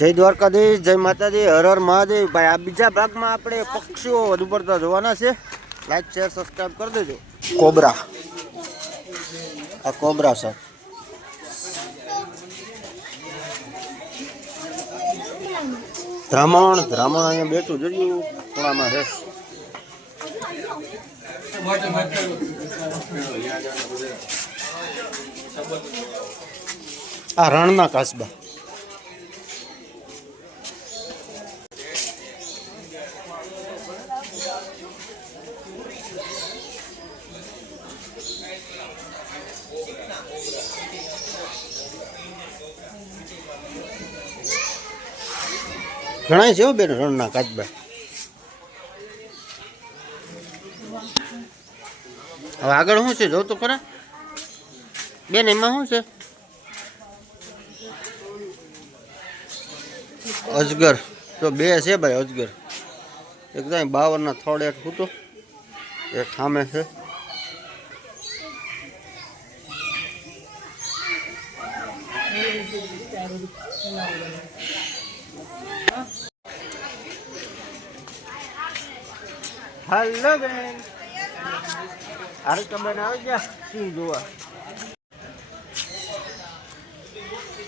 જય દ્વારકાધીશ જય માતાજી હર હર મહાદેવ. ભાઈ આ બીજા ભાગમાં આપણે પક્ષીઓ વધુ પડતા જોવાના છે. લાઈક શેર સબસ્ક્રાઈબ કરી દેજો. કોબરા. આ કોબરા સર ધ્રામણ ધ્રામણ અહીંયા બેઠું જોયું ખૂણામાં છે. આ રણના કાસબા. ઘણા છે બેન રણના કાચબા. હવે આગળ શું છે? જોઉં તો ખરા. બેન, એમાં શું છે? અજગર. તો બે છે ભાઈ, અજગર. એક તો અહીં બાવરના થોડ, એક હતો એક સામે છે. હાલો બેન અરે તમે આવી ગયા શું જોવા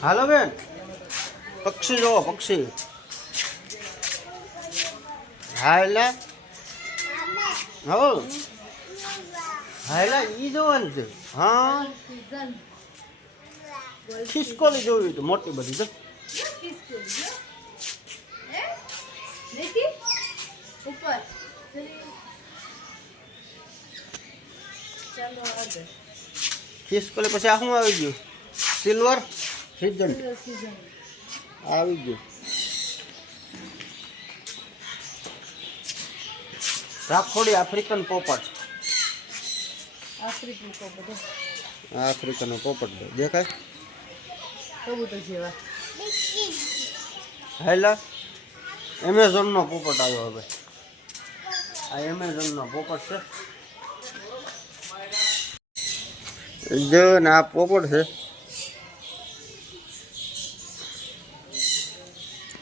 હાલો બેન પક્ષી જોવો પક્ષી હા એટલે હો હા એટલે ઈ જોવાનું છે. હા ખિસકોલી જોયું હતું મોટી બધી તો ઉપર. આગળ પછી આ શું આવી ગયું? સિલ્વર સિઝન આવી ગયું. રાખોડી આફ્રિકન પોપટ. આફ્રિકન પોપટ દેખાય? કબૂતર જેવા હેલા? એમેઝોનનો પોપટ આવ્યો હવે. આ એમેઝોનનો પોપટ છે. જો ને આ પોપટ છે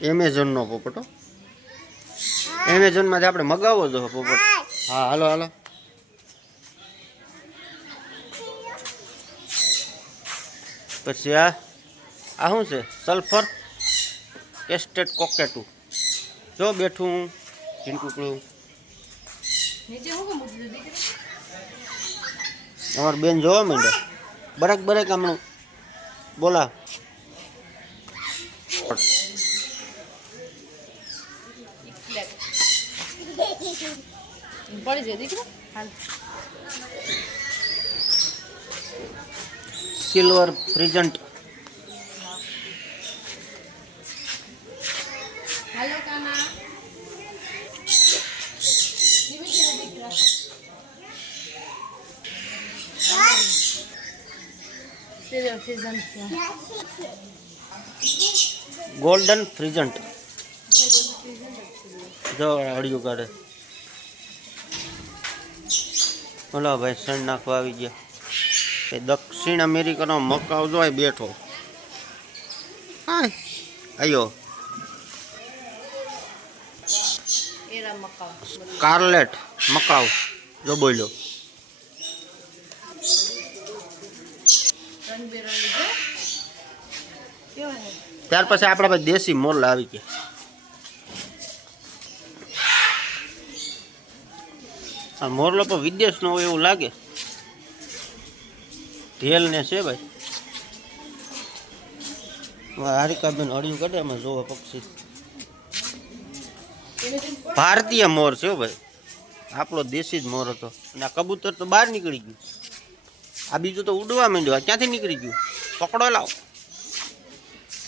એમેઝોનનો પોપટ હો એમેઝોનમાંથી આપણે મગાવો જો પોપટ હા હાલો હાલો પછી આ આ શું છે સલ્ફર કેસ્ટેડ કોકેટું જો બેઠું ઝીણકુકડું નીચે હું કેમ મૂકી દીધી દીકરી અમાર બેન જોવા માંડે. બરાક બરાક હમણાં બોલા. સિલ્વર ફ્રિજન્ટ હાલો કાના ધીમે ધીમે દીકરા સીઝન સીઝન છે ગોલ્ડન ફ્રીઝન્ટ જો હળિયું કાઢે બોલો ભાઈ સણ નાખવા આવી ગયા. એ દક્ષિણ અમેરિકાનો મકાવ જો બેઠો. આયો એરા કાર્લેટ મકાવ જો બોલ્યો રંગબેરંગી જો કેવા હે ત્યાર પછી આપણા પાસે દેશી મોર આવી ગયા આ મોરલો પણ વિદેશનો હોય એવું લાગે. ઢેલ ને છે ભાઈ. હારિકાબેન અડ્યું કાઢે એમાં જોવા પક્ષી. ભારતીય મોર છે ભાઈ. આપણો દેશી જ મોર હતો. અને આ કબૂતર તો બહાર નીકળી ગયું. આ બીજું તો ઉડવા માંડ્યું. આ ક્યાંથી નીકળી ગયું? પકડો, લાવ.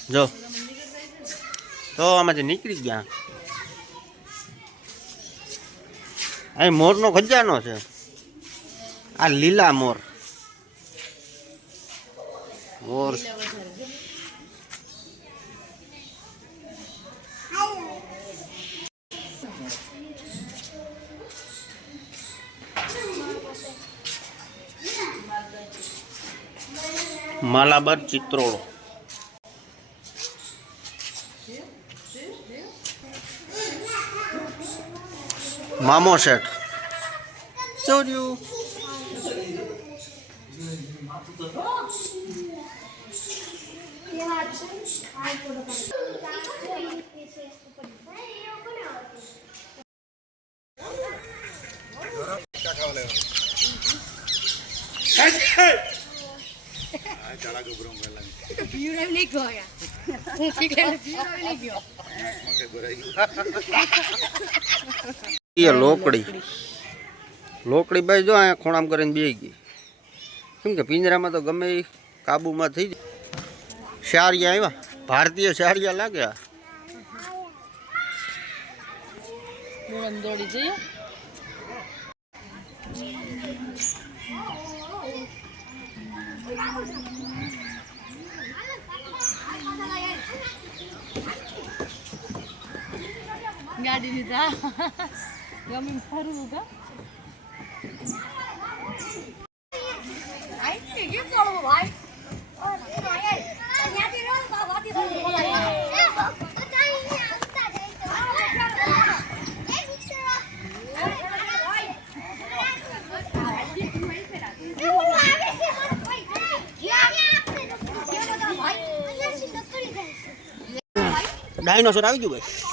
જો. તો આમાંથી નીકળી ગયા. અહીં મોરનો ખજાનો છે. આ લીલા મોર. મોર. માલાબર ચિત્રોળો. મામો શેઠ. ચોર્યું. એ લોકડી. લોકડી ભાઈ જો અહીંયા ખૂણામ કરીને બે ગઈ. કેમ કે પિંજરામાં તો ગમે કાબુમાં થઈ જાય. શારિયા આવ્યા. ભારતીય શારિયા લાગ્યા. દોડી જઈએ ગાડી લીધા ગમે ફરવું કા ડાયનોસોર આવી ગયું ભાઈ.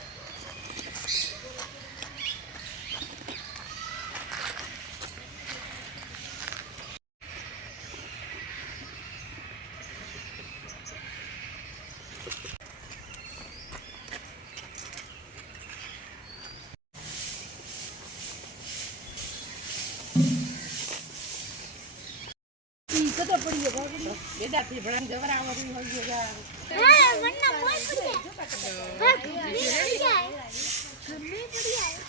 પડી ગયો બેડા થી ભણા જવરા આવરી હોય ગયો હા મન્ના મોય પડી જાય ગમે પડી જાય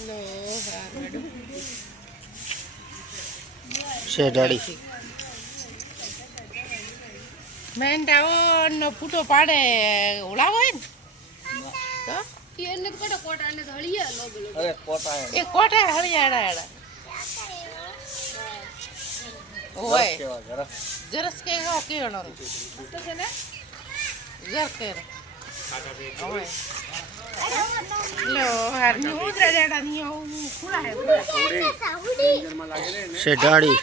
લો હા? મેડમ છે ડાડી મેંડાઓ નો ફૂટો પાડે ઓળા હોય ને તો એને કોટા કોટા ને હળિયા લો બોલો. અરે કોટા એ કોટા હળિયા આડા આડા હોય. જરસ કે હા કે હણર મસ્ત છે ને? જર કે હોય લો હારની ઉતરા જાડા ની. ઓ ખુલા હે શેડાડી